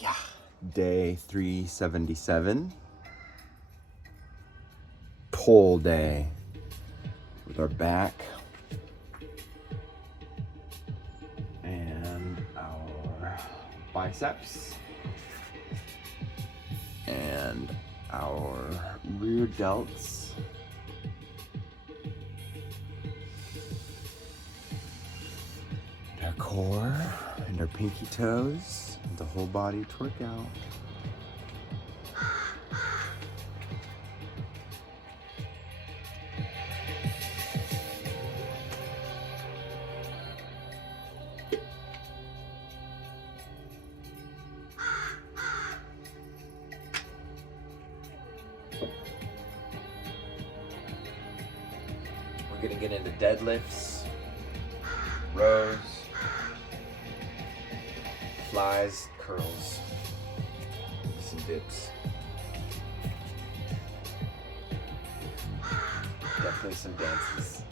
Yeah. Day 377. Pull day with our back and our biceps and our rear delts. Our core and our pinky toes, and the whole body twerk out. We're gonna get into deadlifts, rows, flies, curls, some dips. Definitely some dances.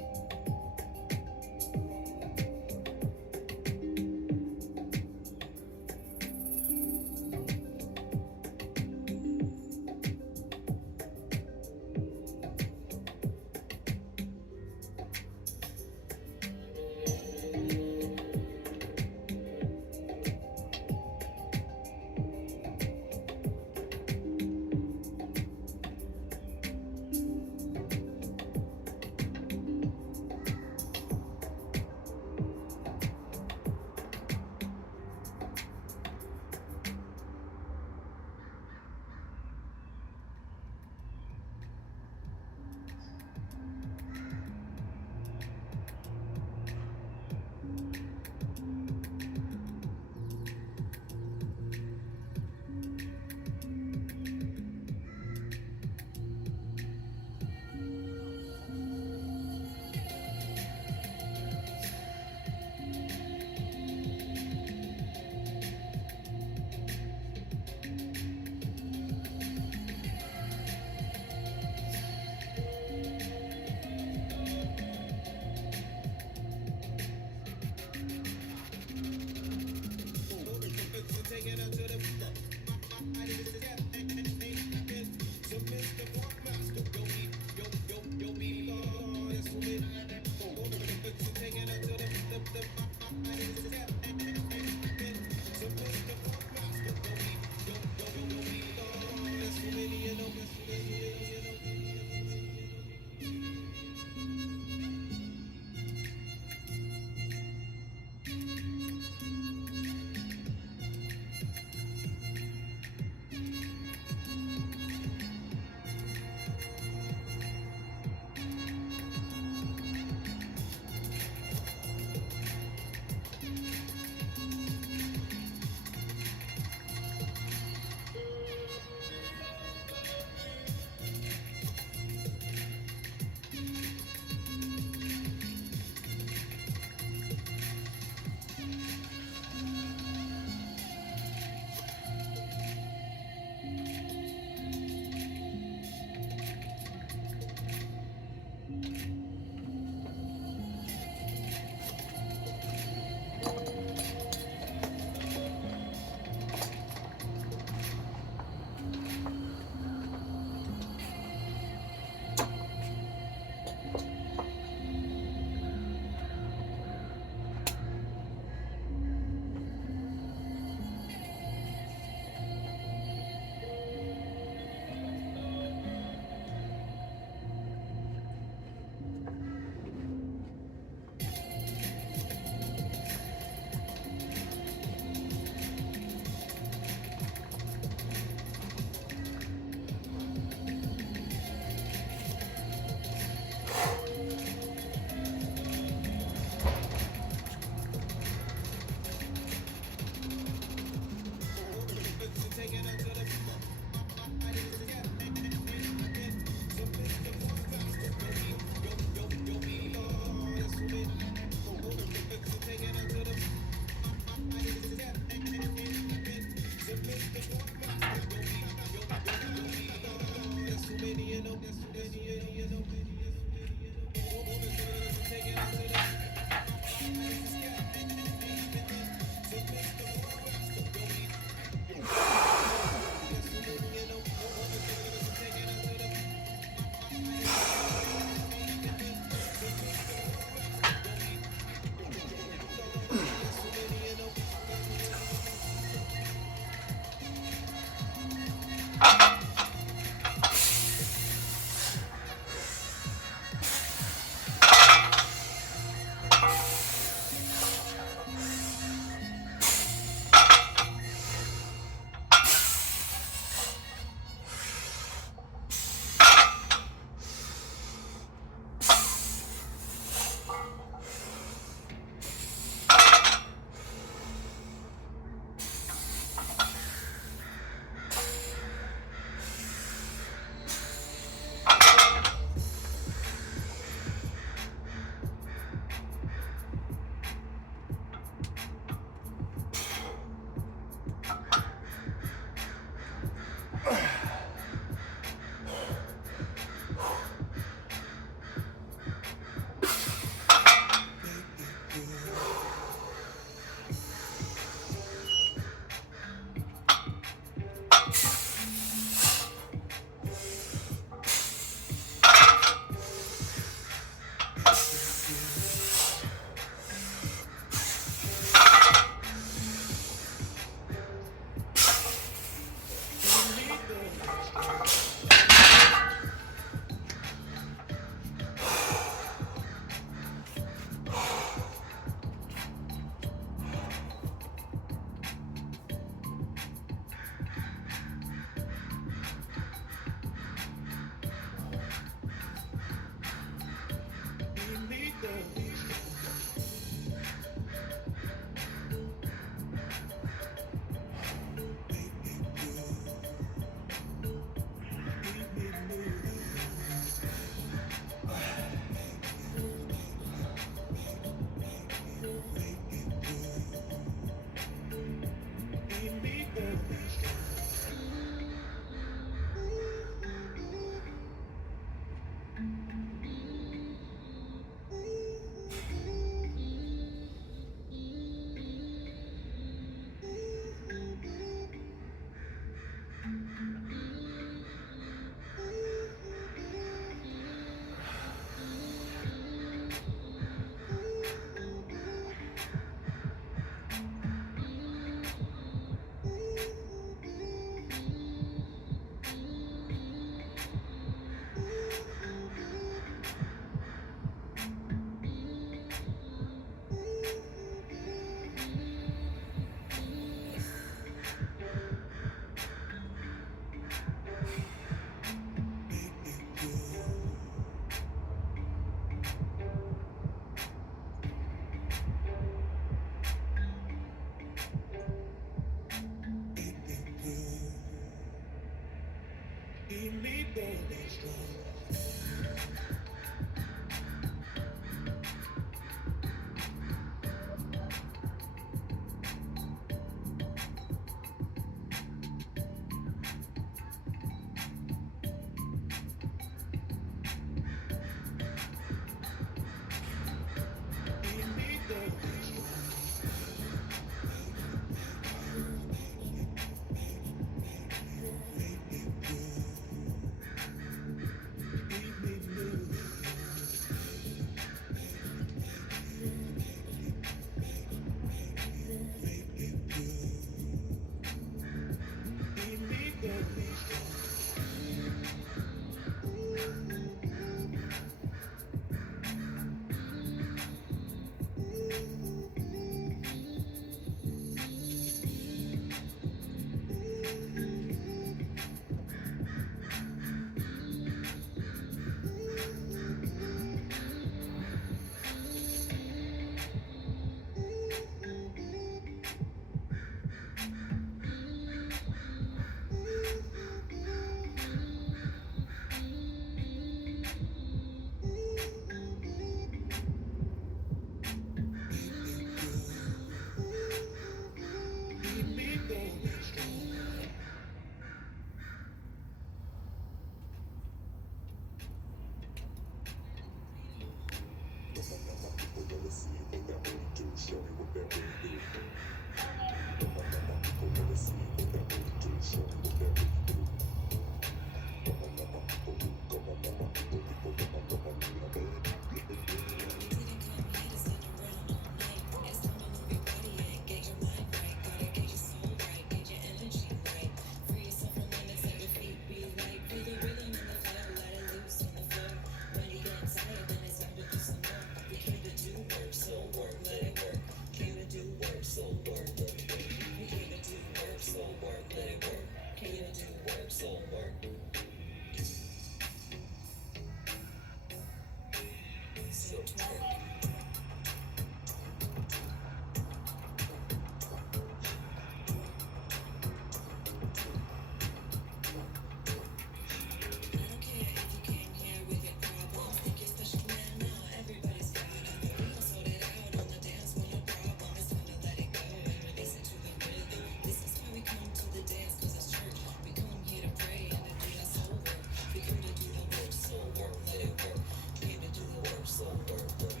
Work, let it work. Came to do the work, so work.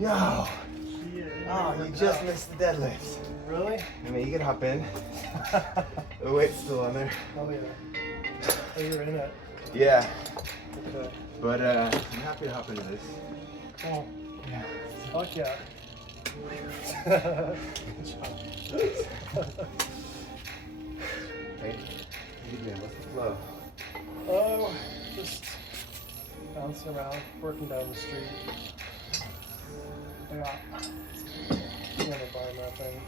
Yo! Oh, you just missed the deadlifts. Really? I mean, you can hop in. The weight's still on there. Oh, yeah. Oh, you're in it. Yeah. Okay. But I'm happy to hop into this. Cool. Yeah. Fuck yeah. Good job. Hey, what's the flow? Oh, just bouncing around, working down the street. I got a bar mapping.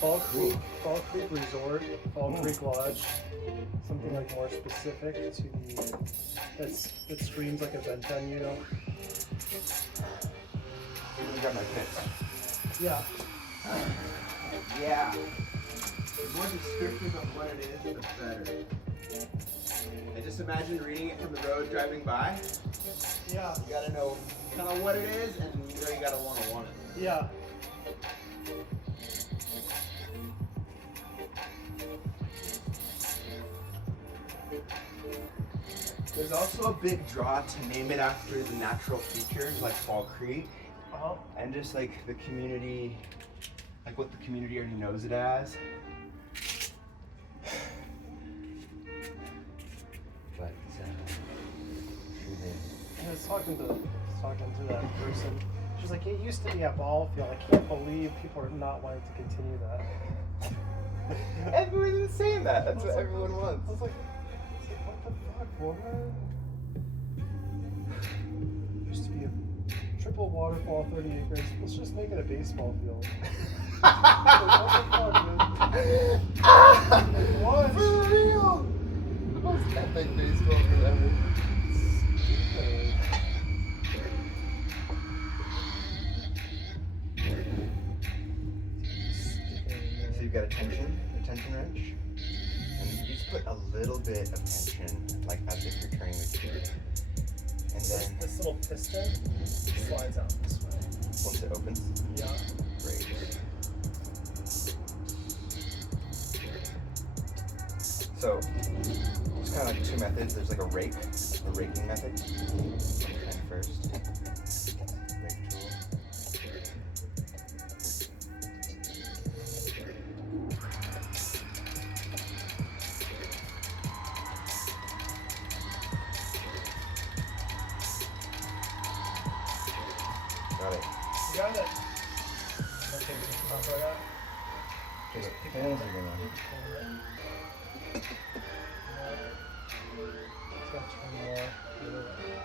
Fall Creek Resort, Fall Creek Lodge. Something like more specific to the that screams like a vent venue. You got my picks. Yeah. Yeah. The more descriptive of what it is, the better. I just imagine reading it from the road driving by. Yeah. You gotta know kind of what it is, and you know you gotta want it. Yeah. There's also a big draw to name it after the natural features like Fall Creek, and just like the community, like what the community already knows it as. But I was talking to that person. She's like, it used to be a ball field. I can't believe people are not wanting to continue that. everyone's saying that. That's what like, everyone wants. I was like, what the fuck, woman? Used to be a triple waterfall, 30 acres. Let's just make it a baseball field. What? For real? The most epic baseball field ever. So you've got a tension wrench, and you just put a little bit of tension, like as if you're turning the key. And then This little piston slides out this way. once it opens, Yeah. great. So there's kind of like two methods. There's like a raking method. And first, rake tool. Got it. You got it. Okay, top right out. Just pins are gonna. It's got to turn more the other way.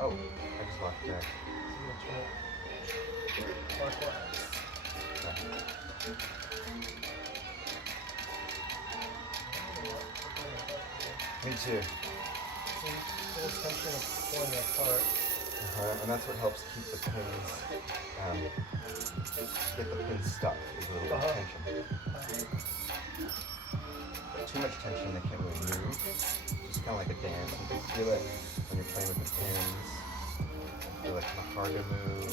Oh, I just locked it back. So you turn it clockwise. Me too. So full tension of pulling it apart. And that's what helps keep the pins, get the pins stuck, is a little bit of tension. Too much tension, they can't really move. It's just kind of like a dance. You can feel it when you're playing with the pins. I feel like kind of hard to move.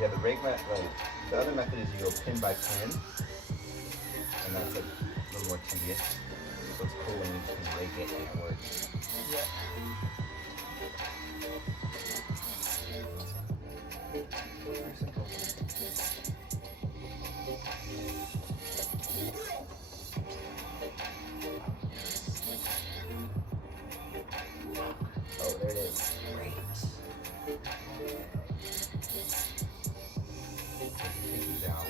Yeah, the rake method, the other method is you go pin by pin, and that's like a little more tedious. So it's cool when you can rake it and it works. Yeah. Very simple. Oh, there it is. Great. Take these out.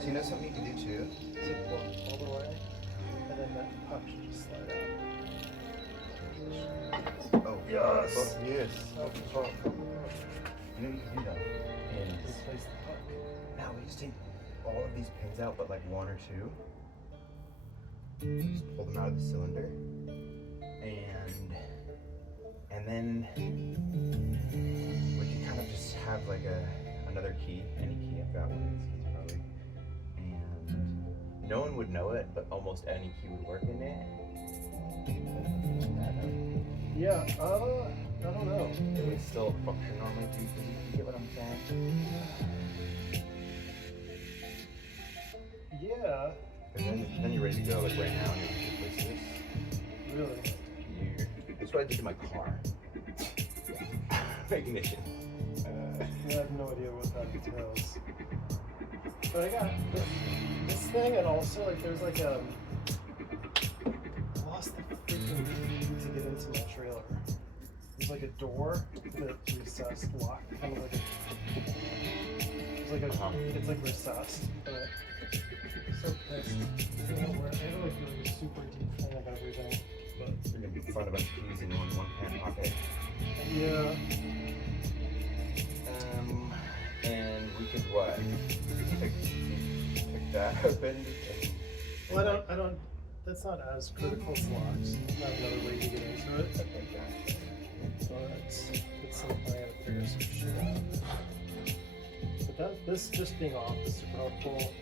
So you know something you can do too? Zip all the way, and then that puck should just slide out. Oh, Yes! Oh, yes. Oh. You know you can do that. Pins. Replace the puck. Now we just take all of these pins out, but like one or two. Just pull them out of the cylinder, and then we can kind of just have like another key, any key. I've got one of these keys probably, and no one would know it, but almost any key would work in it. Yeah, I don't know. It would still function normally. Do you get what I'm saying? Yeah. And then you're ready to go. Like right now, and you're replace this. Really? That's what I did to my car. Ignition. I have no idea what that entails. But I got this thing, and also like there's like I lost the freaking key to get into my trailer. There's like a door that recessed lock, kind of like it's like recessed. But I'm so pissed. I don't know where. I had like really super deep thing of everything. But You're gonna find a bunch of keys in one pant pocket. yeah. And we could what? Pick that open. Well, I don't. That's not as critical as locks. There's not another way to get into it. But it's something I gotta figure some shit out. But this just being off is super helpful.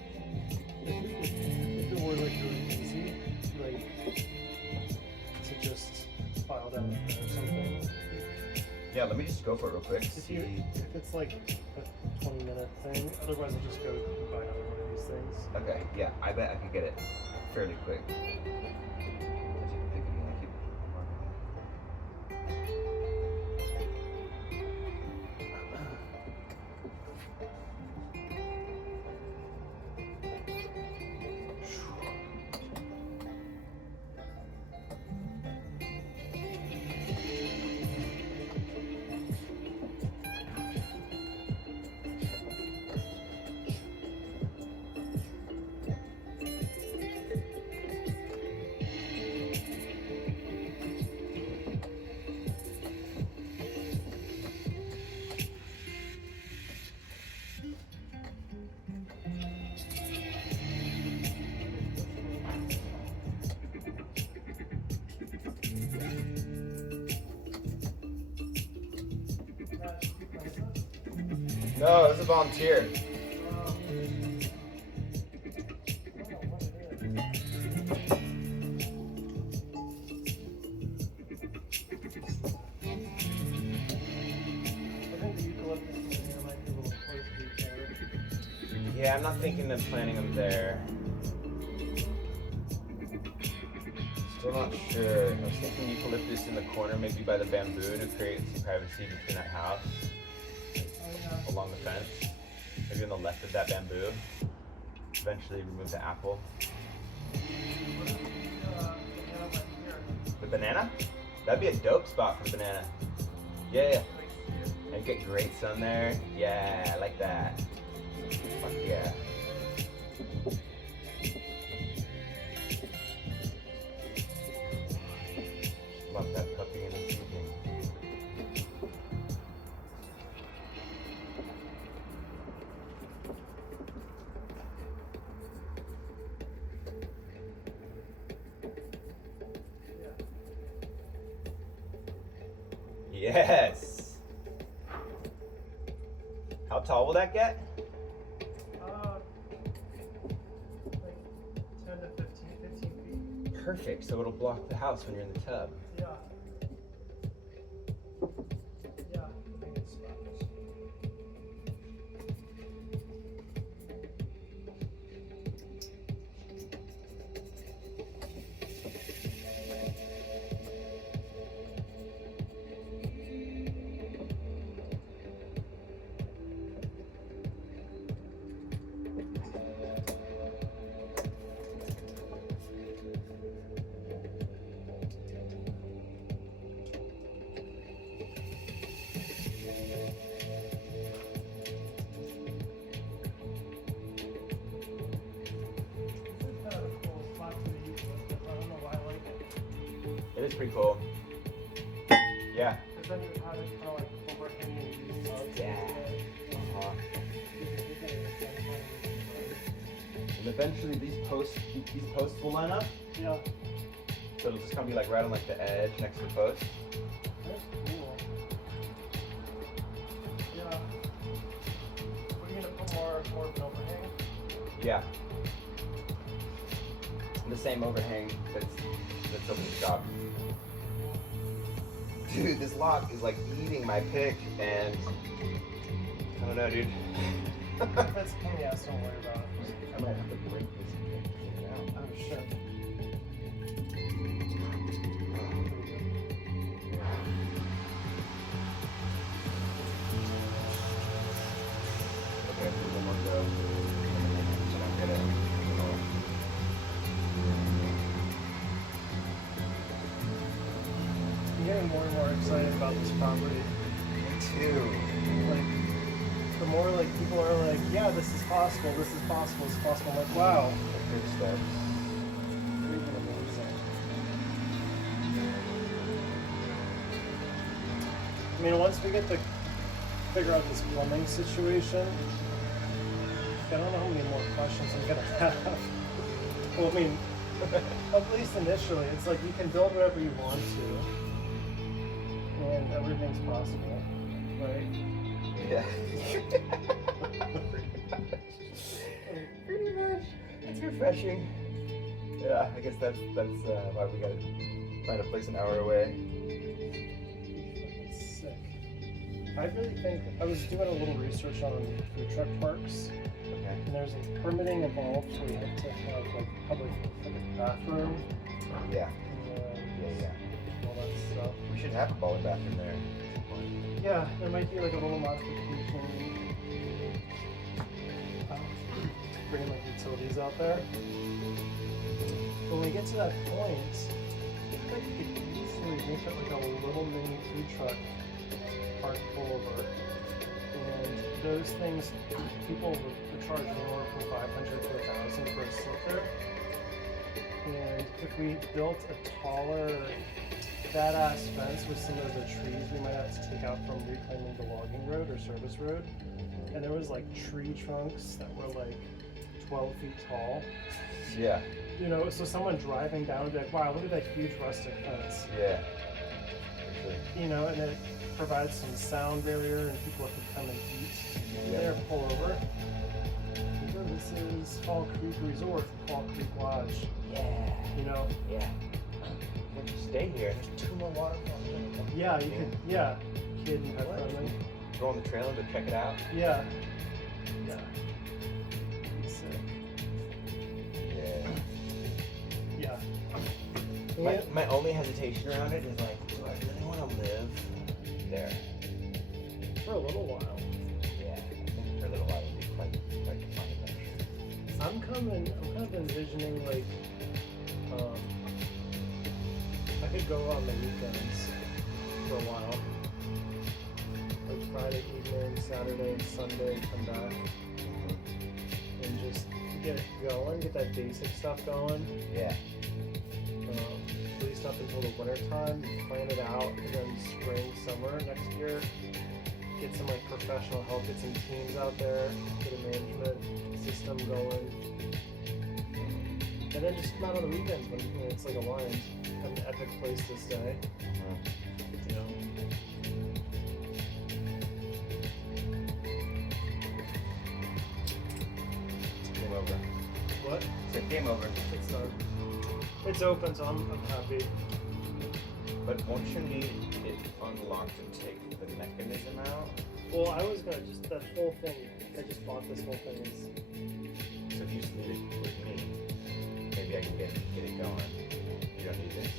If it were like really easy, like to just file down or something. Yeah, let me just go for it real quick. If it's like a 20-minute thing, otherwise I'll just go buy another one of these things. Okay, yeah, I bet I could get it fairly quick. No, it was a volunteer. Yeah, I'm not thinking of planting them there. Still not sure. I was thinking eucalyptus in the corner, maybe by the bamboo, to create some privacy between that house. Along the fence, maybe on the left of that bamboo. Eventually remove the apple. The banana? That'd be a dope spot for the banana. Yeah. And get great sun there. Yeah, I like that. Fuck yeah. Love that puppy in the evening. Yes. How tall will that get? perfect, so it'll block the house when you're in the tub. Yeah. Yeah, I think it's spots. It is pretty cool. Yeah. Because then you have it kind of like overhanging. Yeah. And eventually these posts will line up. Yeah. So it'll just kind of be like right on like the edge next to the post. That's cool. Yeah. We're gonna put more of an overhang. Yeah. The same overhang that's over the shop. Dude, this lock is like eating my pick, and I don't know, dude. That's pain in the ass, don't worry about it. I might have to break this thing out. Oh shit. Okay, one more go. So I get it. I'm getting more and more excited about this property. Me too. Like, the more like people are like, yeah, this is possible, this is possible, this is possible. I'm like, wow. Big steps. Freaking amazing. I mean, once we get to figure out this plumbing situation, I don't know how many more questions I'm gonna have. Well, I mean, at least initially, it's like you can build whatever you want to. And everything's possible, right? Yeah. Pretty much. It's refreshing. Yeah, I guess that's why we gotta find a place an hour away. That's sick. I really think I was doing a little research on food truck parks, Okay. and there's like permitting involved, so you have to have like public bathroom. Yeah. And Yeah. all that stuff. We should have a bowling bathroom there at some point. Yeah, there might be like a little modification. Bringing like utilities out there. When we get to that point, I think like you could easily make it like a little mini food truck park pullover. And those things, people would charge anywhere from $500 to $1,000 for a sit-there. And if we built a taller, badass fence with some of the trees we might have to take out from reclaiming the logging road or service road, and there was like tree trunks that were like 12 feet tall. Yeah. You know, so someone driving down would be like, wow, look at that huge rustic fence. Yeah. You know, and it provides some sound barrier and people could come and eat there, pull over. So this is Fall Creek Resort, Fall Creek Lodge. Yeah. You know? Yeah. Once you stay here, there's 2 more waterfalls. Yeah, you can, yeah. Kid and pet friendly. Go on the trail and go check it out. Yeah. Yeah. Sick. Yeah. Yeah. My only hesitation around it is like, do I really want to live there? For a little while. Yeah, I think for a little while it would be quite a fun adventure. I'm kind of envisioning like, I could go on the weekends for a while. Like Friday evening, Saturday, and Sunday, come back. And just get it going, get that basic stuff going. Yeah. At least up until the winter time, plan it out, and then spring, summer next year, get some like professional help, get some teams out there, get a management system going, and then just come out on the weekends when it's like a Lions, have an epic place to stay. You know. Game over. What? It's game over. It's not. It's open, so I'm happy. But won't you need it unlocked to take the mechanism out? Well, I was gonna just, that whole thing, I just bought this whole thing. Is, So if you just leave it with me, maybe I can get it going. You don't need this?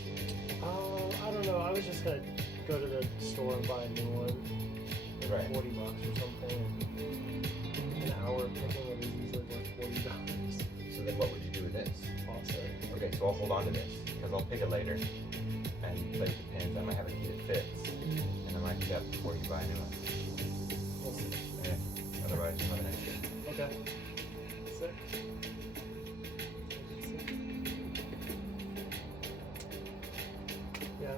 I don't know, I was just gonna go to the store and buy a new one. Right. $40 or something. An hour picking it is usually like $40. So then what would you do with this? Also. Okay, so I'll hold on to this, because I'll pick it later. But it depends, I might have a key that fits. And I might do that before you buy a new one. We'll see. Okay. Otherwise, you'll have an issue. Okay. Sick. Yeah.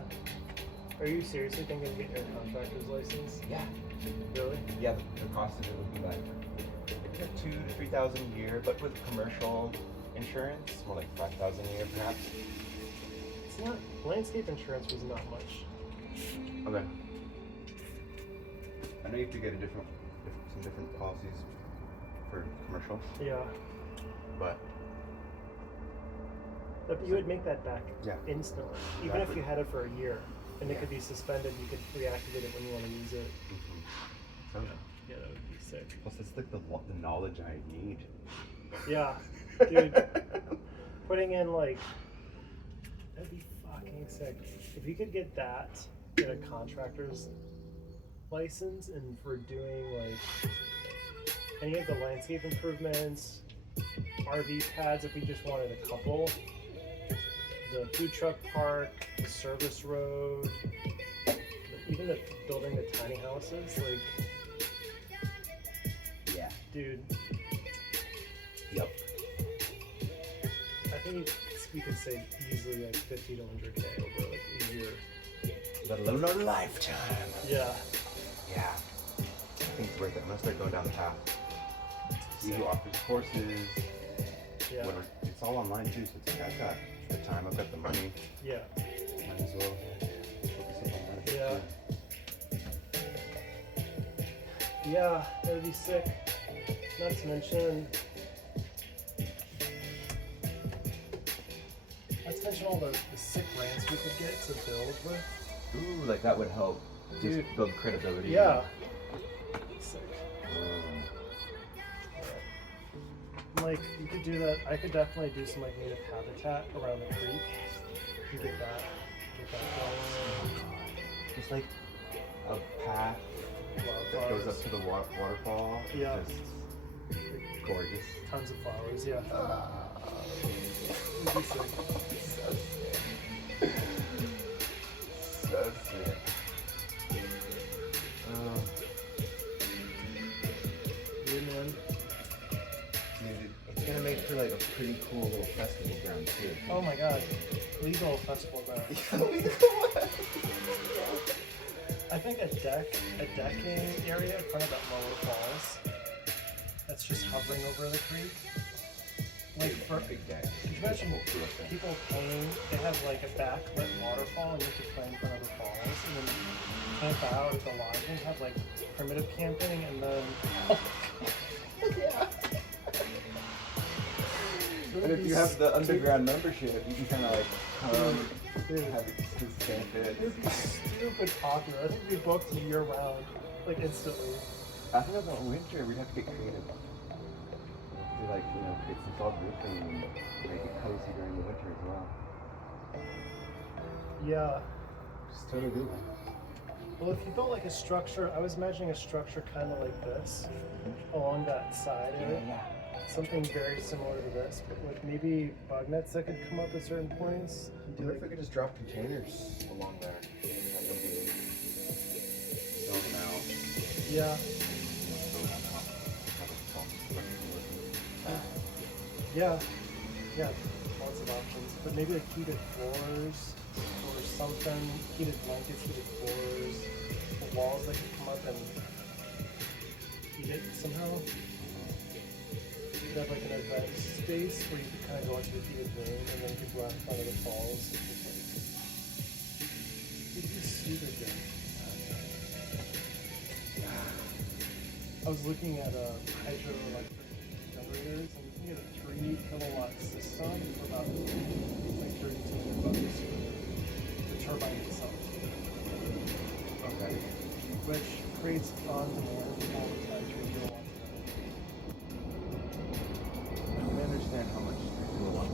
Are you seriously thinking of getting your contractor's license? Yeah. Really? Yeah, the cost of it would be like $2,000 to $3,000 a year, but with commercial insurance, more like $5,000 a year perhaps. It's not, landscape insurance was not much. Okay. I know you have to get some different policies for commercial, Yeah. but But you would make that back Yeah. instantly. Even if Exactly. you had it for a year and it Yeah. could be suspended, you could reactivate it when you want to use it. so, Yeah, that would be sick. plus it's like the knowledge I need. Yeah, dude. Putting in like, that'd be fucking sick. If you could get a contractor's license, and for doing like any of the landscape improvements, RV pads if we just wanted a couple, the food truck park, the service road, even the building the tiny houses, like, Yeah. dude, Yep. I think we could save easily like 50 to 100K over like a year. Let alone a lifetime. Yeah. Yeah. I think it's worth it. I'm gonna start going down the path. See who offers courses. Yeah. It's all online too, so it's like I've got the time, I've got the money. Yeah. Might as well focus up on that. Yeah. Yeah, that would be sick. Not to mention all the sick rants we could get to build with. Ooh, like that would help. Dude. Just build credibility. Yeah. Sick. Like, you could do that. I could definitely do some like native habitat around the creek. You get that going. Just like a path that goes up to the waterfall. Yeah. Just gorgeous. Tons of flowers, yeah. It'd be sick. So sick. Yeah, man. Dude, it's gonna make for like a pretty cool little festival ground too. Oh my god. Legal festival ground. I think a decking area in front of that lower falls that's just hovering over the creek. Like for big deck. Could you imagine people playing, they have like a backlit waterfall and you have to play in front of the falls and then camp out at the lodge and have like primitive camping and then yeah. And if you have the underground membership, you can kind of like come, Dude. have it just camp it. It would be stupid popular. I think we'd be booked year round, like instantly. I think about winter, we'd have to get creative. Do like, create some solid roofing and make it cozy during the winter as well. Yeah. Just totally doable. Well, if you built like a structure, I was imagining a structure kind of like this, along that side of it. Yeah. Something very similar to this, but with maybe bug nets that could come up at certain points. What if we could just drop containers along there? That would be thrown out. Yeah. Yeah. Yeah. Lots of options. But maybe like heated floors or something. Heated blankets, heated floors. The walls that could come up and heat it somehow. You have like an event space where you could kind of go into the heated room and then you could go out in front of the falls. It'd be stupid good. I was looking at hydroelectric generators and you can get a 3 kilowatt system for about like $35,000. creates on demand all the time to reveal one. I understand how much people want.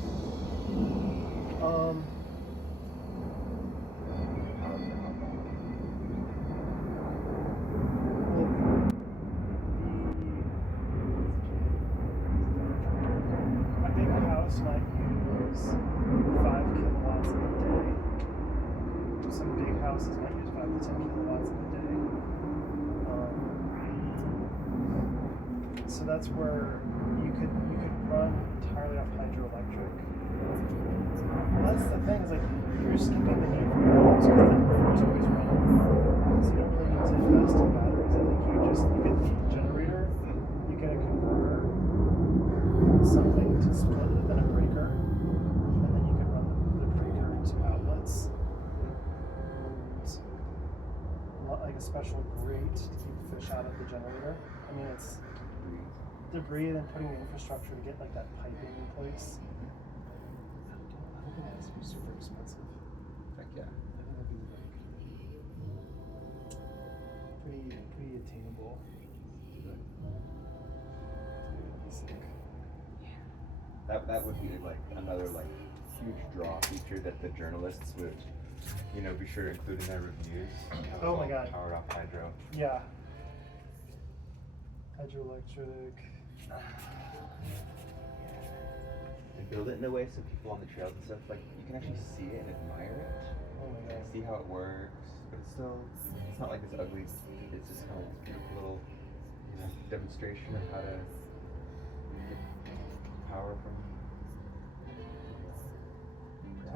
A big house might use 5 kilowatts in a day. Some big houses might use 5 to 10 kilowatts in a day. So that's where you could run entirely off hydroelectric. Well, that's the thing, is like you're skipping the need for batteries because the inverter's always running. So you don't really need to invest in batteries. I think you get the generator, you get a converter, something to split it, then a breaker, and then you can run the breaker to outlets. Like a special grate to keep fish out of the generator. I mean, it's debris and then putting the infrastructure to get like that piping in place. I don't think it has to be super expensive. Heck yeah. I think that'd be like pretty attainable. That would be like another like huge draw feature that the journalists would, you know, be sure to include in their reviews. Oh my god. Powered off hydro. Yeah. Hydroelectric. They build it in a way so people on the trails and stuff, like, you can actually see it and admire it. Oh my god. See how it works, but it's not like this ugly, it's just kind of this beautiful little, you know, demonstration of how to get power from.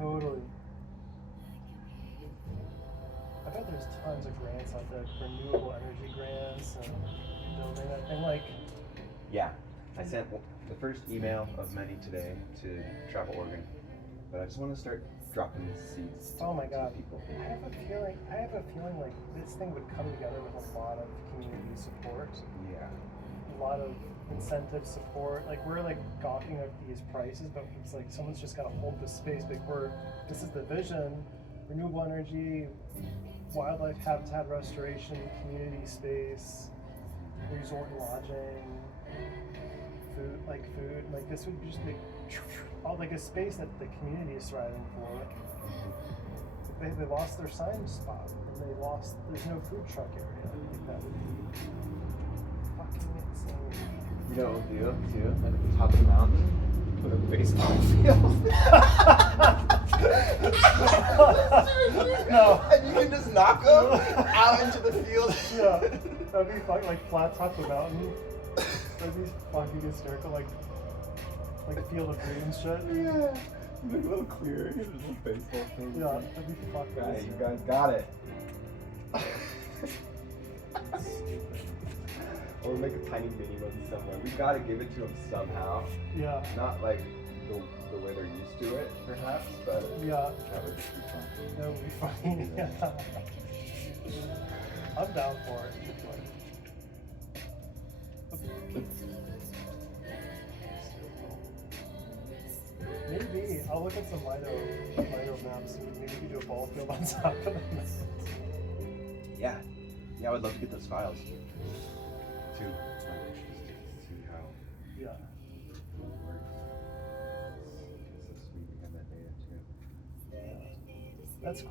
Totally. I bet there's tons of grants out there, renewable energy grants and building that, and like. Yeah, I sent the first email of many today to Travel Oregon, but I just want to start dropping these seeds to, oh my god. to people. I have a feeling like this thing would come together with a lot of community support. Yeah. A lot of incentive support. Like we're like gawking at these prices, but it's like someone's just gotta hold this space. Like this is the vision, renewable energy, wildlife habitat restoration, community space, resort and lodging, food, like this would just be like a space that the community is thriving for. They lost their sign spot, and there's no food truck area. I think that would be fucking insane. You know what we'll do too? Like at the top of the mountain, put a baseball field. No. And you can just knock them out into the field. Yeah, that'd be fun, like flat top of the mountain. That'd be fucking hysterical, like a field of green and shit. Yeah. Like a little clear, there's a baseball field. Yeah, that'd be fucking Guys, insane. you guys got it. Or make a tiny mini one somewhere. We gotta give it to them somehow. Yeah. Not like the way they're used to it, perhaps, but Yeah. that would just be fun. That would be funny. Yeah. I'm down for it. Maybe I'll look at some Lido maps and maybe we could do a ball field on top of them. Yeah. Yeah, I would love to get those files too. Like, just to see how Yeah. it works. It's so sweet we have that data too.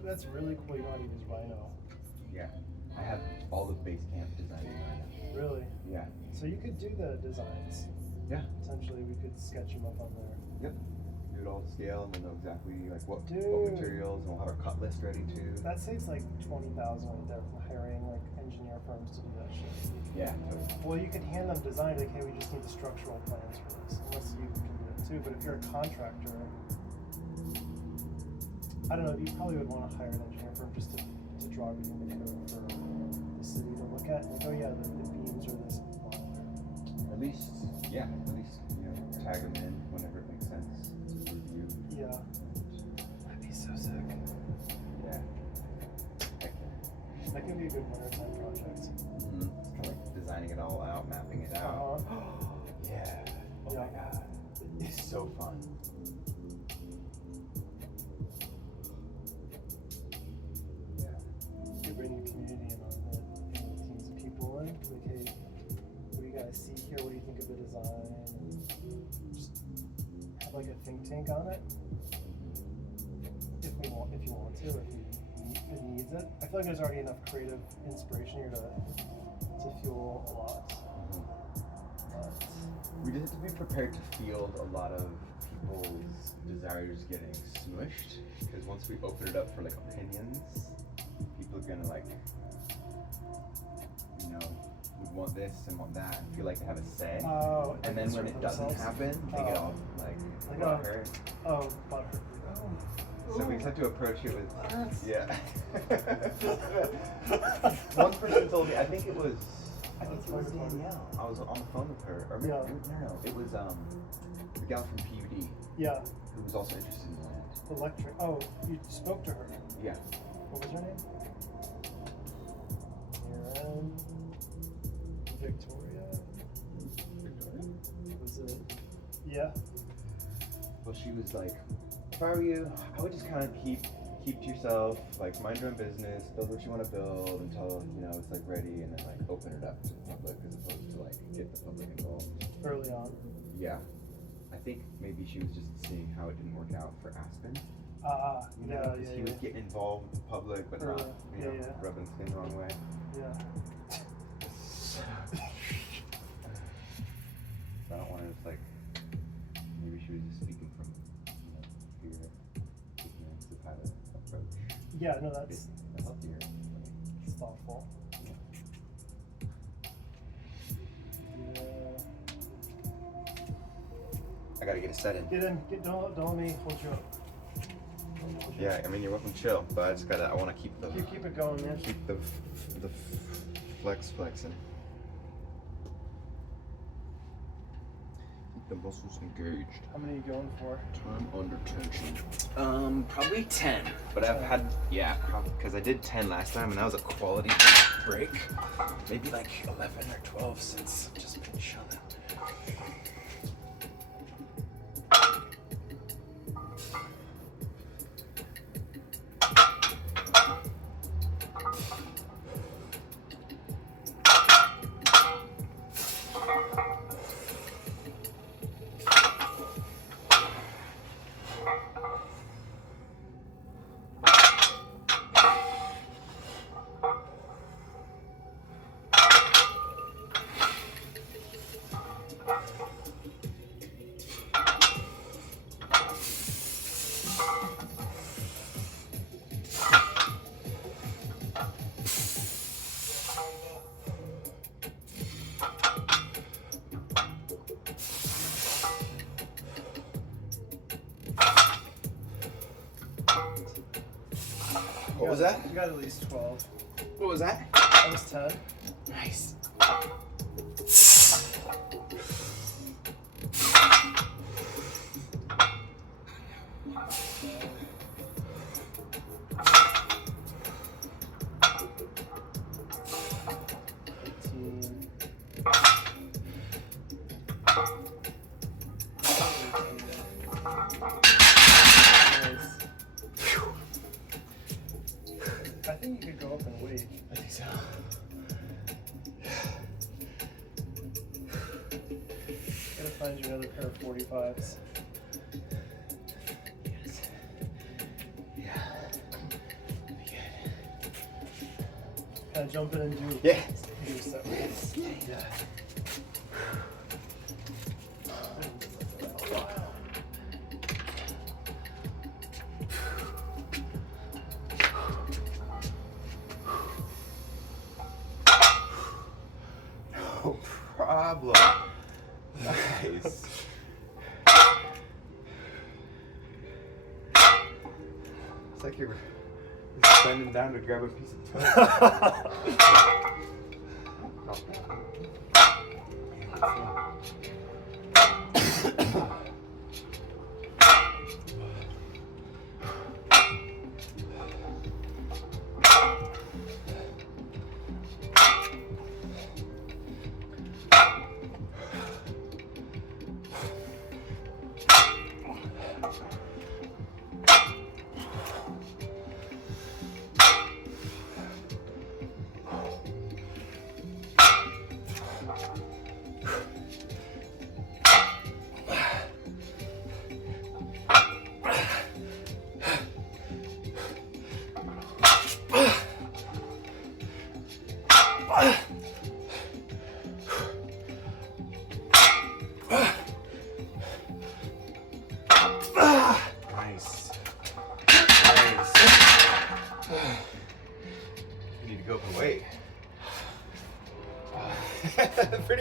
That's really cool. You know how to use Rhino. Yeah. I have all the base camp designs right now. Really? Yeah. So you could do the designs. Yeah. Essentially, we could sketch them up on there. Yep. Do it all to scale and then know exactly like what Dude. materials, and we'll have our cut list ready too. That saves like $20,000 right there from hiring like engineer firms to do that shit. Yeah. Totally. Well, you could hand them design, like, hey, we just need the structural plans for this, unless you can do it too. But if you're a contractor, I don't know, you probably would want to hire an engineer firm just to draw everything together for the city to look at. Like, oh yeah, the beams are this long. At least, you know, tag them in whenever it makes sense to review. Yeah. That'd be so sick. Yeah. Heck yeah. That could be a good wintertime project. Mm-hmm. It's kind of like designing it all out, mapping it out. Yeah. Oh Yeah. my god. It's so fun. You bring the community in on the teams of people. one. Like, hey, what do you guys see here? What do you think of the design? And just have like a think tank on it. If you want to, if it needs it. I feel like there's already enough creative inspiration here to fuel a lot. But We just have to be prepared to field a lot of people's desires getting smushed, because once we open it up for like opinions, people are gonna like, you know, would want this and want that and feel like they have a say. oh, And then when it doesn't happen, they get all like butthurt. Oh, butthurt. So we just have to approach it with, yeah. One person told me, I think it was Danielle. I was on the phone with her. Or no, it was the gal from PUD. Yeah. Who was also interested in land. Electric. Oh, you spoke to her. Yeah. What was her name? Victoria. Was it? Yeah. Well, she was like, if I were you, I would just kind of keep to yourself, like mind your own business, build what you want to build until, you know, it's like ready, and then like open it up to the public as opposed to like get the public involved. Early on. Yeah. I think maybe she was just seeing how it didn't work out for Aspen. You know, yeah. He was getting involved with the public, but not, you know, rubbing skin the wrong way. Yeah. I don't want to just like, maybe she was just speaking from, you know, ignorance of how to approach. Yeah, no, that's healthier. It's thoughtful. Yeah. I gotta get a set in. Get in. Don't let me hold you up. Yeah, I mean, you're welcome to chill, but I just gotta, I want to keep the... You keep it going, man. Keep the flexing. Keep the muscles engaged. How many are you going for? Time under tension. Probably 10. But I've had, probably, because I did 10 last time, and that was a quality break. Maybe like 11 or 12 since I've just been chilling. What was that? You got at least 12. What was that? That was 10. Nice. I think you could go up and wait. I think so. Gotta find you another pair of 45s. Yes. Yeah. That'd be good. Kind of jump in and do Yeah. Do set weights. Yeah. No problem. Nice. It's like you're bending down to grab a piece of toast.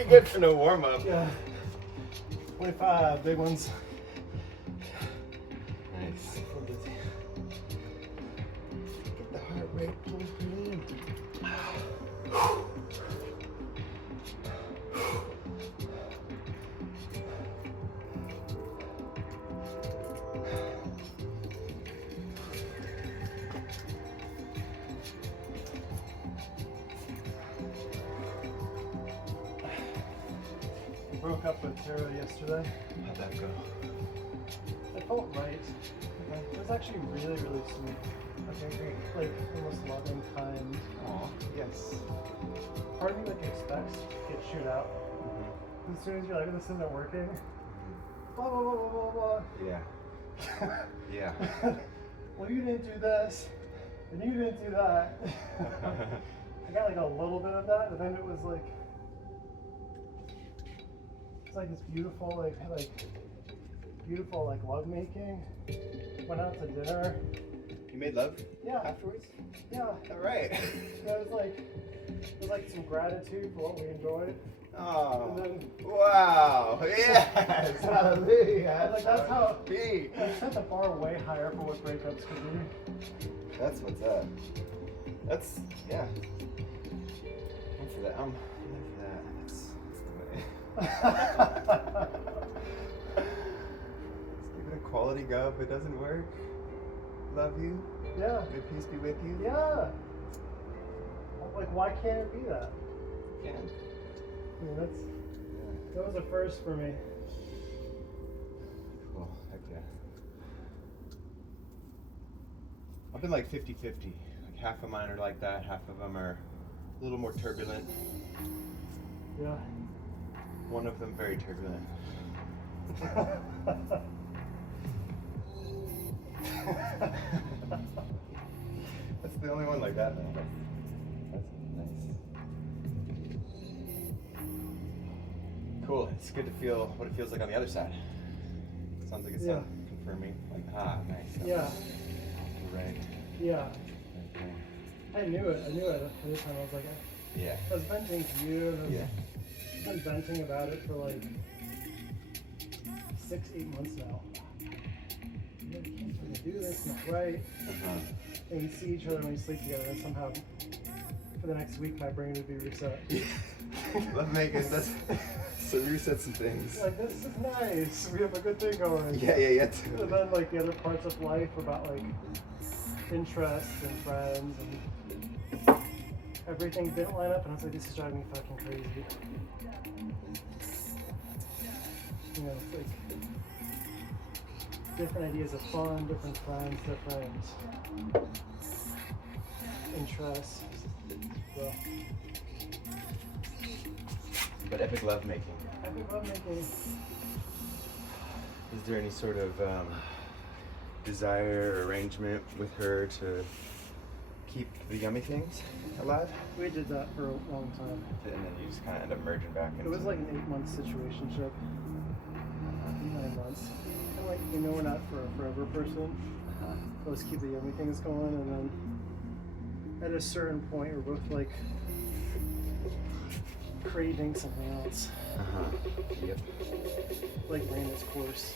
pretty good for no warm up. Yeah. 25 big ones. Nice. Get the heart rate pulled in. Broke up with Tara yesterday. How'd that go? I felt right. It was actually really, really sweet. Okay, great. Like the most loving, kind. Aw, yes. Part of me like expects to get chewed out. As soon as you're like, this isn't working. Blah blah blah blah blah blah. Yeah. Yeah. Well, you didn't do this, and you didn't do that. I got like a little bit of that, but then it was like. It's like this beautiful, beautiful love making. Went out to dinner. You made love? Yeah. Afterwards? Yeah. All right. It was like some gratitude for what we enjoyed. Oh. And then, Wow. Yes. Hallelujah. like that's how Be. I set the bar way higher for what breakups could be. That's what's up. That's, yeah. I'm for that. I'm for that. That's the way. Let's give it a quality go. If it doesn't work, love you. Yeah. May peace be with you. Yeah. Like, why can't it be that? Can. I mean, Yeah. that was a first for me. Cool. Heck yeah. I've been like 50-50. Like half of mine are like that, half of them are a little more turbulent. Yeah. One of them very turbulent. That's the only one like that, man. That's nice. Cool. It's good to feel what it feels like on the other side. Sounds like it's confirming. Like, nice. Yeah. Right. Yeah. Okay. I knew it ahead of time. I was like, Yeah. I was venting to you, and Yeah. I've been venting about it for like 6-8 months now. You can't really do this, not right. And we see each other when we sleep together, and somehow for the next week my brain would be reset. Love making. That's so reset some things. Like, this is nice. We have a good thing going. Yeah. And then like the other parts of life about like interests and friends and everything didn't line up, and I was like, this is driving me fucking crazy. You know, it's like different ideas of fun, different friends, different interests. So, But epic love making. I think love making. Is there any sort of desire or arrangement with her to keep the yummy things alive? We did that for a long time. And then you just kind of end up merging back into It was like an 8-month situationship. 9 months. Kind of like, we know we're not for a forever person. Let's keep the yummy things going, and then at a certain point, we're both like craving something else. Yep. Like ran its course.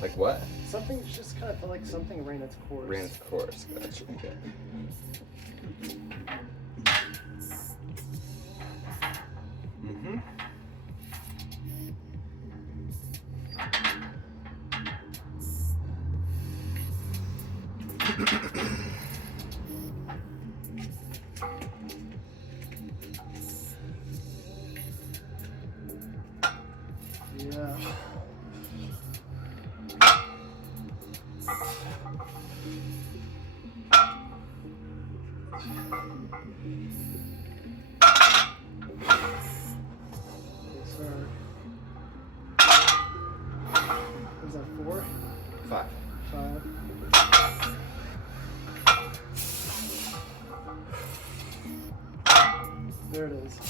Like what? Something just kind of felt like something ran its course. Ran its course. Gotcha. Okay. Mm-hmm. Yeah. Yes, sir. Was that 4? 5. 5. There it is.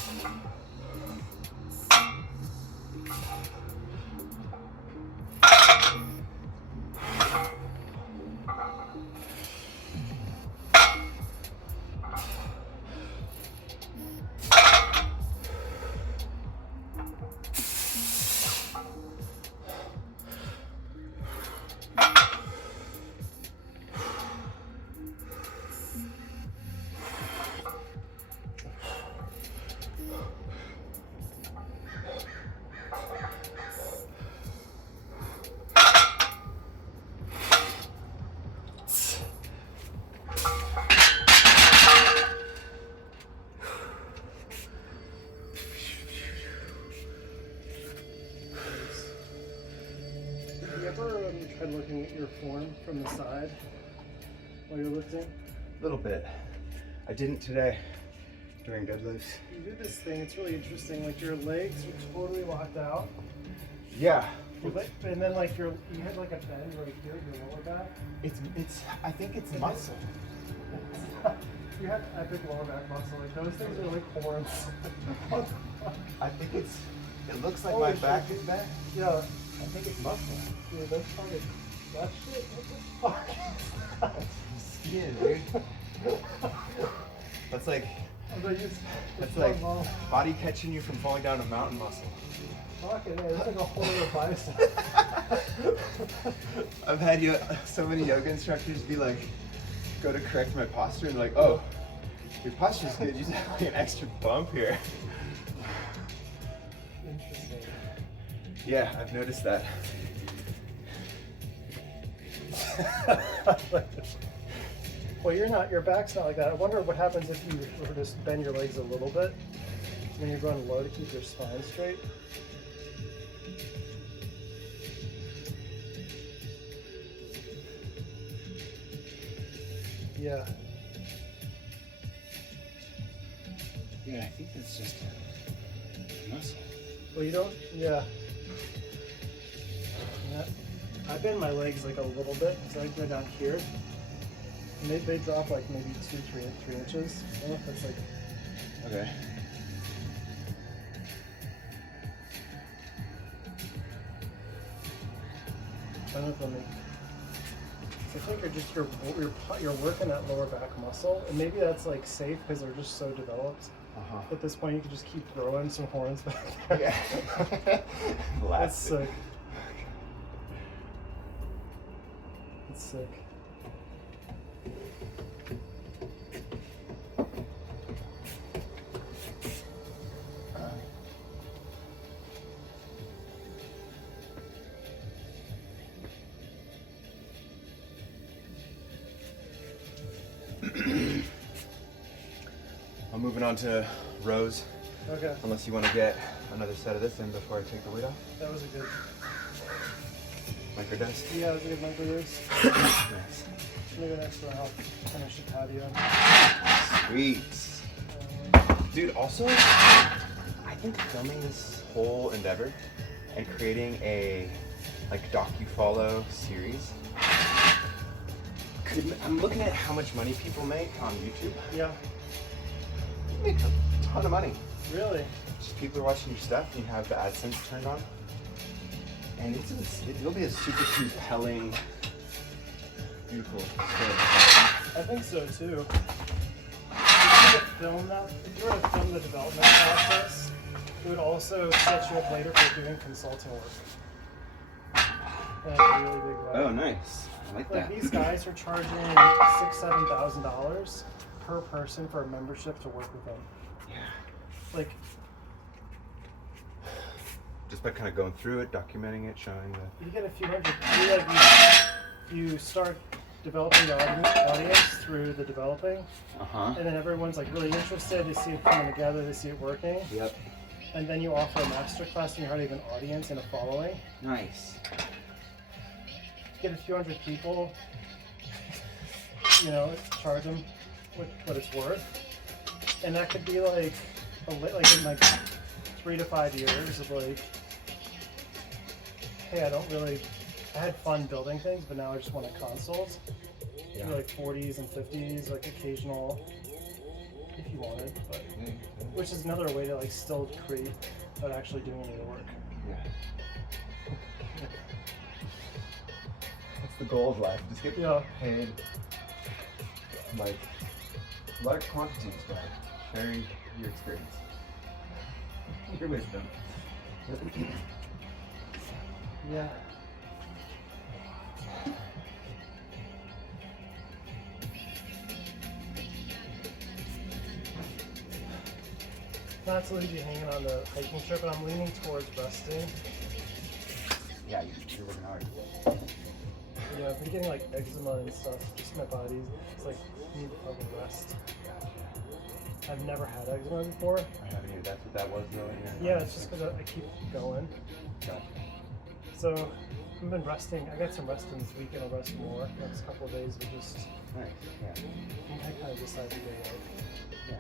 ever tried looking at your form from the side while you're lifting? A little bit. I didn't today during deadlifts. You do this thing, it's really interesting. Like your legs are totally locked out. Yeah. And then like you had like a bend right here, your lower back. I think it's muscle. You have epic lower back muscle. Like those things are like horns. I think it looks like Holy my back shit. is back. Yeah. I think it's muscle. Dude, that's probably that shit. What the fuck? Skin, dude. That's like body catching you from falling down a mountain muscle. Fucking man, it's like a whole other bicep. I've had so many yoga instructors be like, go to correct my posture and like, oh, your posture's good, you just have like an extra bump here. Interesting. Yeah, I've noticed that. Well, your back's not like that. I wonder what happens if you were to just bend your legs a little bit when you're going low to keep your spine straight. Yeah. Yeah, I think it's just a muscle. Well, you don't, yeah. I bend my legs like a little bit, so I go down here. And they drop like maybe 3 inches. I don't know if that's like. Okay. I don't know if they'll make. So I think you're working that lower back muscle, and maybe that's like safe because they're just so developed. At this point, you can just keep throwing some horns back there. Yeah. That's sick. That's sick. I'm moving on to rows. Okay. Unless you want to get another set of this in before I take the weight off. That was a good. Micro desk. Yeah, it was a good micro use. Nice. Maybe next one I'll finish the patio. Sweet. Dude, also, I think filming this whole endeavor and creating a docu-follow series. I'm looking at how much money people make on YouTube. Yeah. You make a ton of money. Really? Just people are watching your stuff and you have the AdSense turned on. And it'll be a super compelling, beautiful story. I think so too. If you were to film that, if you were to film the development process, it would also set you up later for doing consulting work. In a really big way. Oh, nice. I like that. These guys are charging $6,000-$7,000 per person for a membership to work with them. Yeah. Like, just by kind of going through it, documenting it, showing the. you get a few hundred. You start developing the audience through the developing, and then everyone's like really interested. They see it coming together. They see it working. Yep. And then you offer a master class, and you already have an audience and a following. Nice. Get a few hundred people. Charge them what it's worth, and that could be like in like 3 to 5 years of like, hey, I had fun building things, but now I just want a consoles. Yeah. Like 40s and 50s, like occasional, if you wanted, but which is another way to like still create without actually doing any of the work. Yeah. That's the goal of life. Just get paid like large quantities by sharing your experience. Your wisdom. Yeah. Not to leave you hanging on the hiking trip, but I'm leaning towards resting. Yeah, you're working hard. Yeah, I've been getting like eczema and stuff. Just my body. It's like, I need to fucking rest. I've never had eczema before. I haven't either. That's what that was though. Yeah, it's just because I keep going. Gotcha. So I've been resting. I got some rest in this weekend. I'll rest more. Next couple of days, we just. Nice. Yeah. I kind of decided to go Yeah.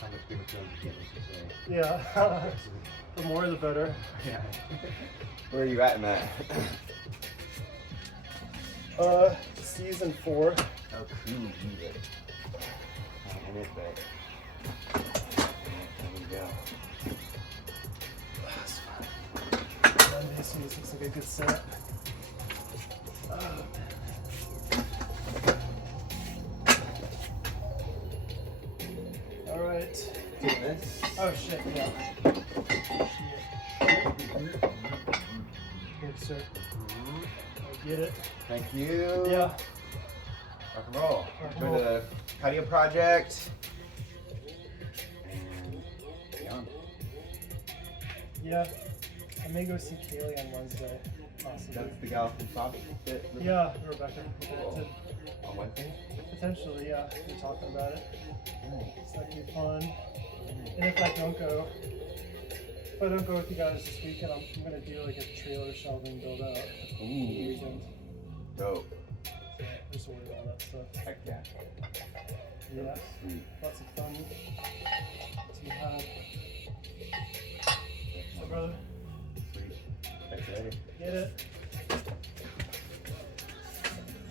How much Game of Thrones you get, as you say. Yeah. The more, the better. Yeah. Where are you at in that? Season 4. Oh, cool. I'm in it, but there we go. That's fine. Monday season looks like a good set. All right. Doing this. Oh shit, yeah. Good, sir. I get it. Thank you. Yeah. Rock and roll. Rock and Enjoy roll. the cardio project. And beyond. Yeah. I may go see Kaylee on Wednesday. Possibly. That's the gal from Soft Fit. Yeah, Rebecca. Cool. On Wednesday? Potentially, yeah. We're talking about it. It's not gonna be fun. And if I don't go with you guys this weekend, I'm gonna do like a trailer shelving build out. Ooh. Weekend. Dope. So just worry about that stuff. Heck yeah. Yeah. Sweet. Lots of fun to have. So, brother, Sweet. Catch you later. get it.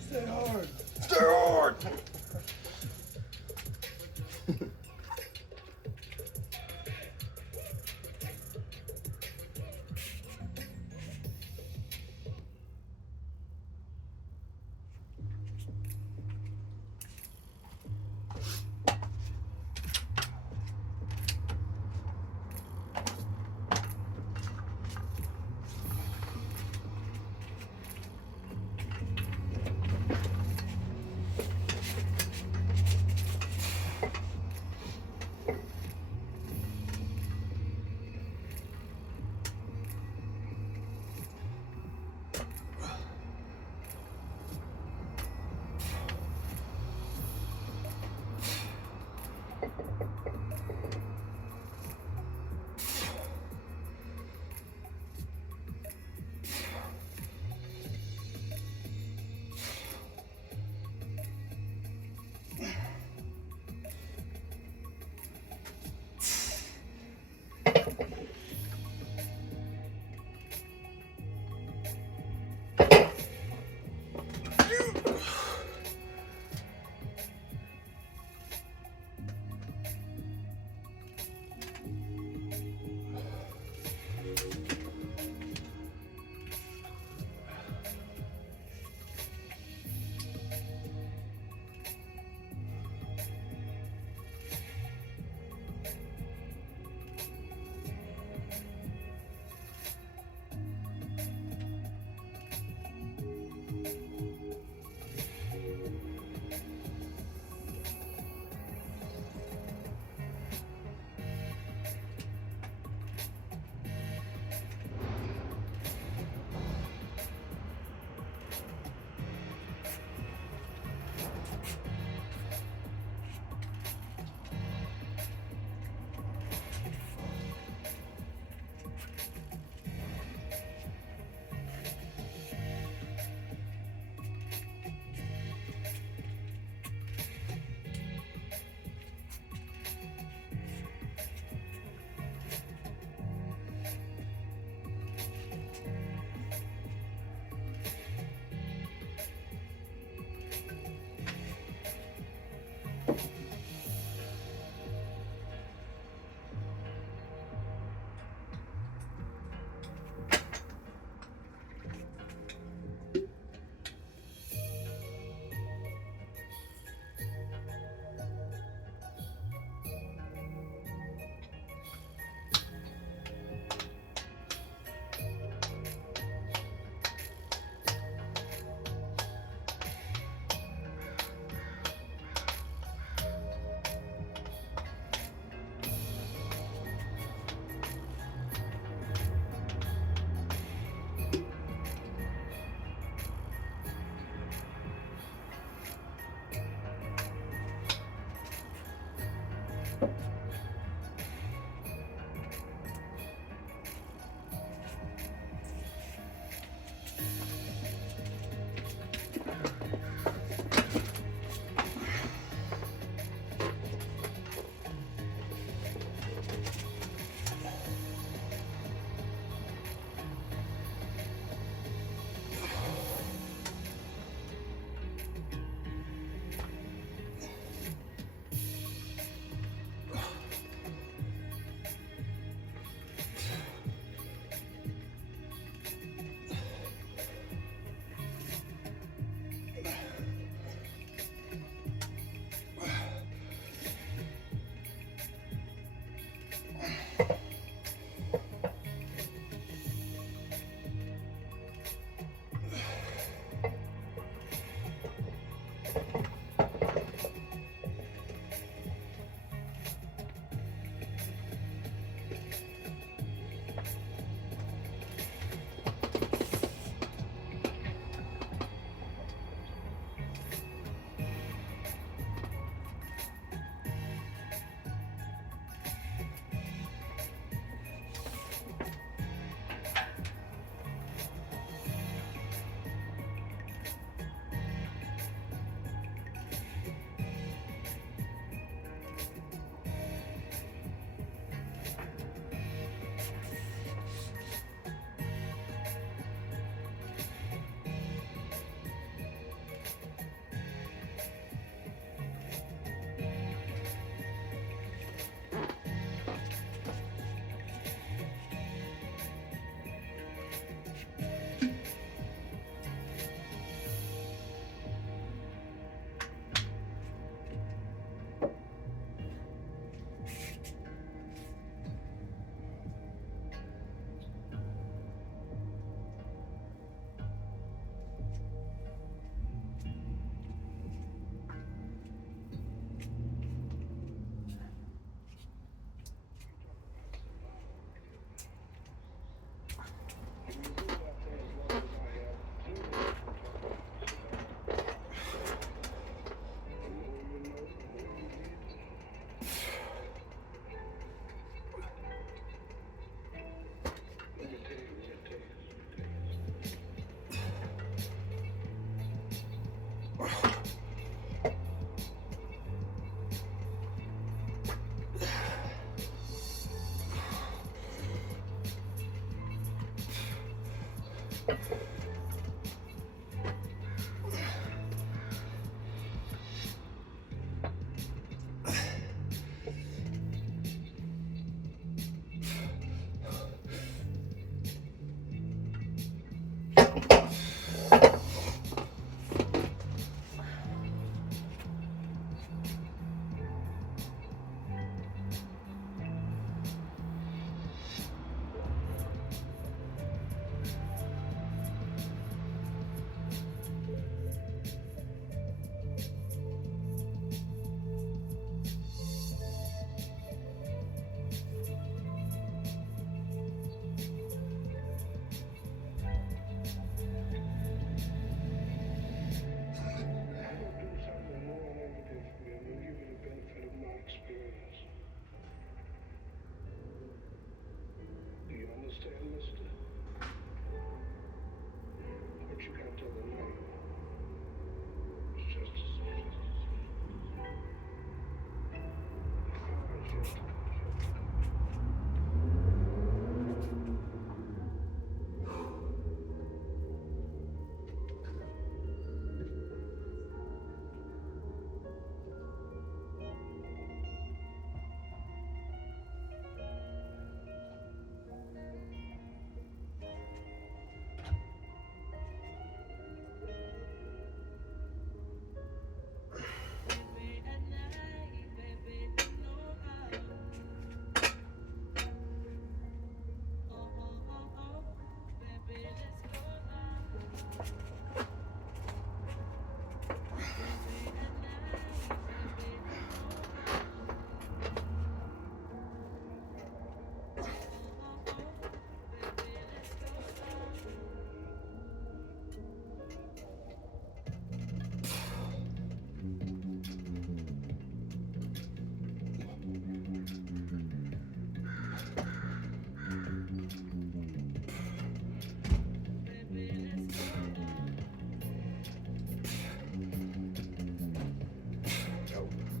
Stay hard. Stay hard!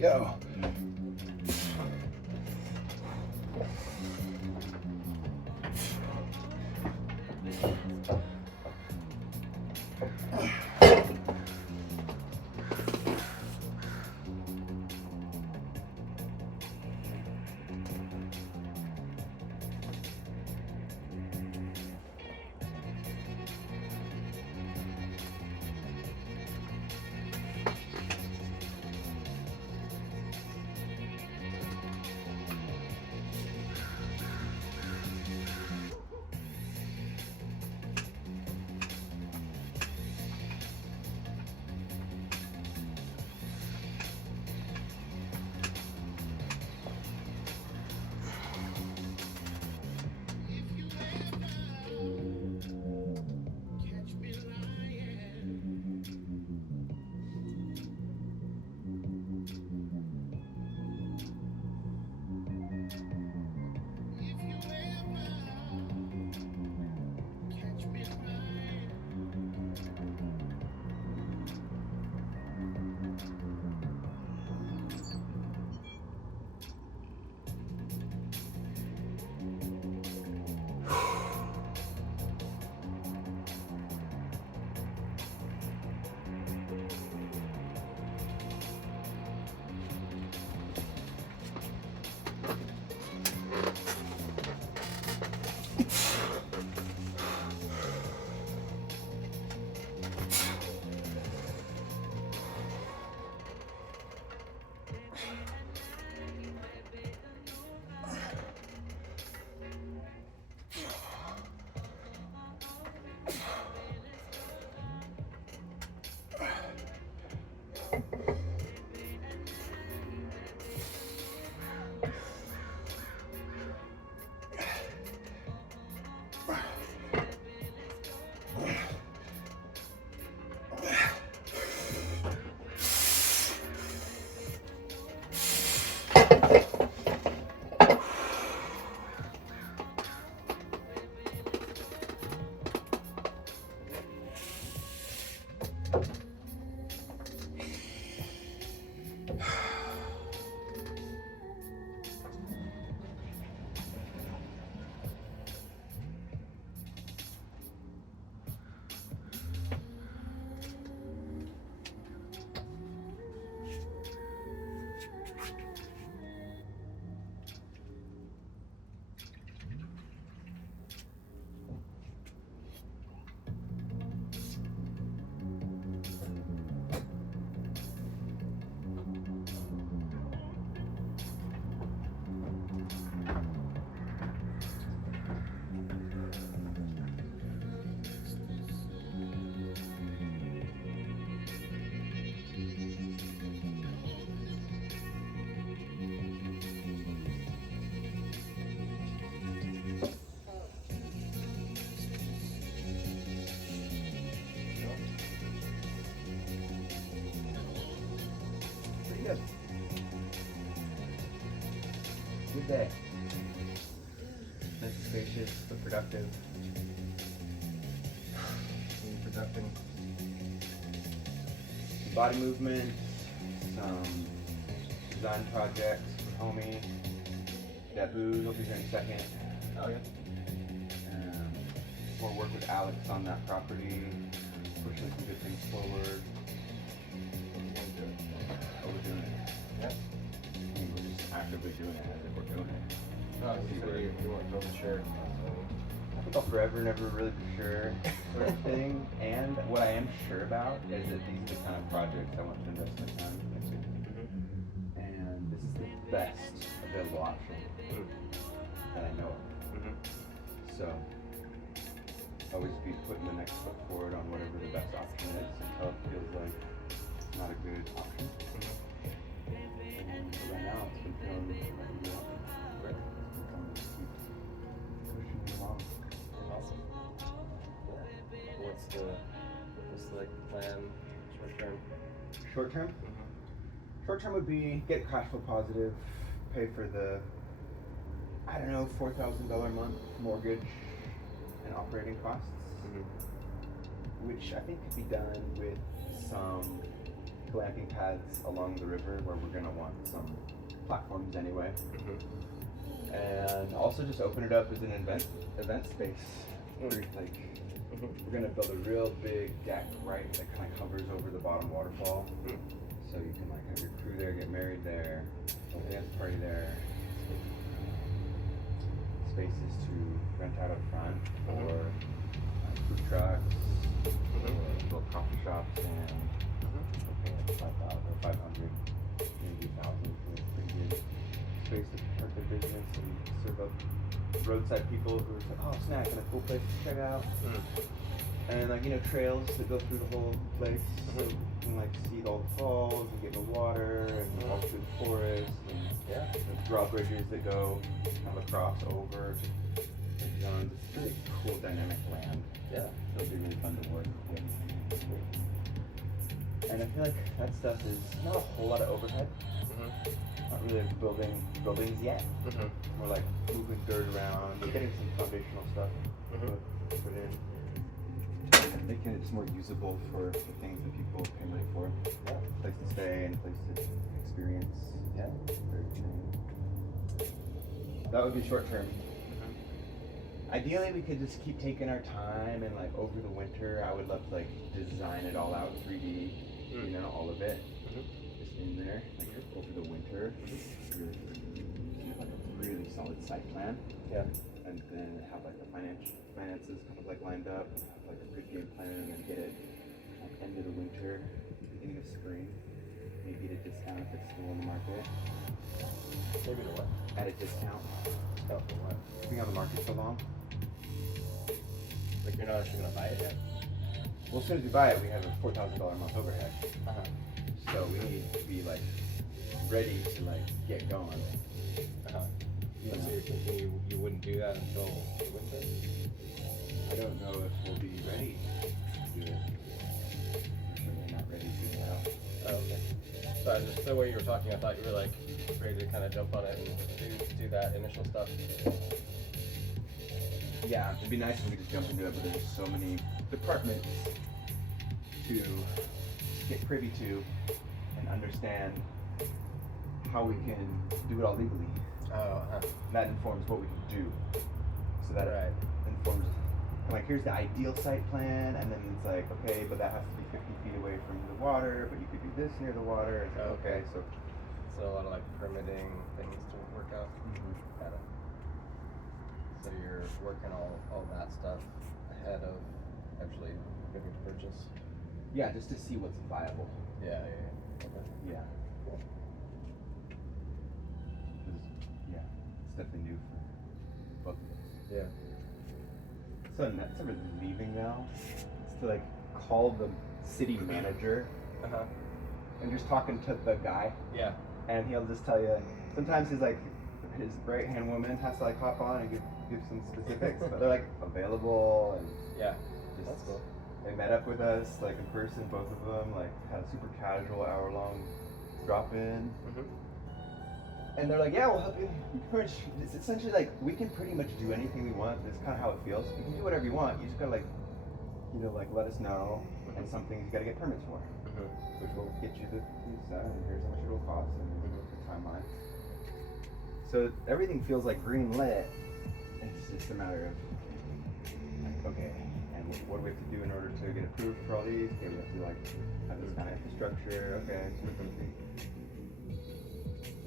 go. Good. Good day. Nice and spacious, but productive. Productive. Some body movement, some design projects for homie. That booze, he'll be here in a second. Oh yeah. More work with Alex on that property, pushing some good things forward. Oh, we're doing it. Yeah. I mean, we're just actively doing it as if we're doing it. No, you weren't totally sure. I think I'll forever never really be sure sort of thing. And what I am sure about is that these are the kind of projects I want to invest my time into. And this is the best available option that I know of. So, always be putting the next foot forward on whatever the best option is until it feels like it's not a good option. And so right now it's been feeling like a good option. Right? It's been pushing me along. Awesome. Yeah. What's the like plan short term? Short term? Short term would be get cash flow positive, pay for the, I don't know, $4,000 a month mortgage and operating costs, which I think could be done with some glamping pads along the river where we're gonna want some platforms anyway. And also just open it up as an event space. Like, we're gonna build a real big deck, right, that kind of covers over the bottom waterfall. So you can like have your crew there, get married there, a dance party there. Spaces to rent out up front, or food trucks, or little coffee shops, and okay, like 5,000 or 500, maybe 1,000 for a pretty good space to park their business and serve up roadside people who are like, oh, snack and a cool place to check out. And like, you know, trails that go through the whole place, so you can like see all the falls and get in the water and walk through the forest, and the drawbridges that go kind of across over to the zones. It's a really cool dynamic land. Yeah, it'll be really fun to work with. And I feel like that stuff is not a whole lot of overhead. Not really building buildings yet. More like moving dirt around, getting some foundational stuff put in. Making it just more usable for the things that people pay money for. Yeah. Place to stay and place to experience. Yeah. That would be short term. Ideally, we could just keep taking our time and like over the winter, I would love to like design it all out 3D, you know, all of it, just in there, like over the winter. Really, like a really solid site plan. Yeah. And then have like the finances kind of like lined up, have like a good game plan, and then get it end of the winter, beginning of spring, maybe at a discount if it's still on the market. Maybe to what? At a discount. Discount for what? Being on the market so long. Like you're not actually gonna buy it yet? Well, as soon as we buy it, we have a $4,000 a month overhead. So we need to be like ready to like get going. So you're thinking you wouldn't do that until the winter? I don't know if we'll be ready to do it. We're certainly not ready to do that. Oh, okay. So just the way you were talking, I thought you were like ready to kind of jump on it and do that initial stuff. Yeah, it'd be nice if we could just jump into it, but there's so many departments to get privy to and understand how we can do it all legally. That informs what we can do. So that informs, like, here's the ideal site plan, and then it's like, okay, but that has to be 50 feet away from the water, but you could do this near the water. It's like, okay, so a lot of like permitting things to work out. Got it. So you're working all that stuff ahead of actually giving to purchase? Yeah, just to see what's viable. Yeah. Okay. Yeah. Cool. Yeah, it's definitely new for both of us. Yeah. So next time we're leaving now, it's to like call the city manager and just talking to the guy. Yeah. And he'll just tell you, sometimes he's like, his right hand woman has to like hop on and give some specifics, but they're like available and that's cool. They met up with us like in person, both of them, like had a super casual hour-long drop-in. And they're like, yeah, we'll help you. It's essentially like, we can pretty much do anything we want. That's kind of how it feels. You can do whatever you want. You just gotta like, you know, like let us know. And some things you gotta get permits for, which will get you the visa, and here's how much it will cost, and the timeline. So everything feels like green lit. It's just a matter of like, okay, and what do we have to do in order to get approved for all these? Okay, we have to like have this kind of infrastructure. Okay, so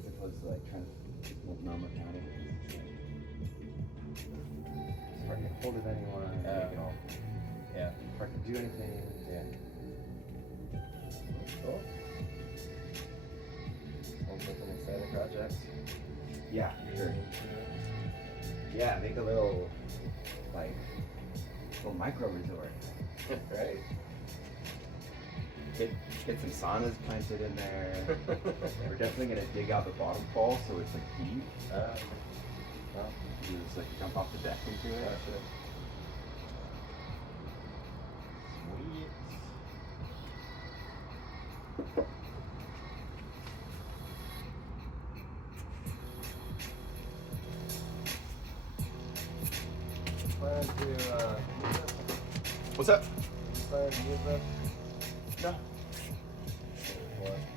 as opposed to like trying to just make normal county. It's hard to get hold of anyone. Hard to do anything. Cool. Sounds like an exciting project. Yeah, sure. Yeah, make a little micro resort. Right. Get some saunas planted in there. We're definitely gonna dig out the bottom fall so it's like deep. You just like jump off the deck into it. Sweet. What's up? No. more.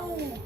Ow!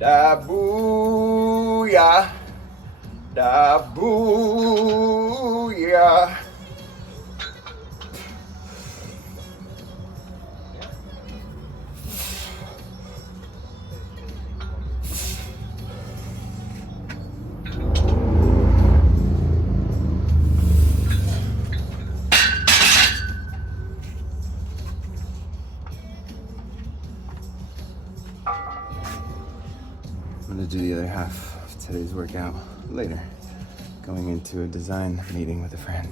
Da booyah, da booyah. I'm gonna do the other half of today's workout later, going into a design meeting with a friend.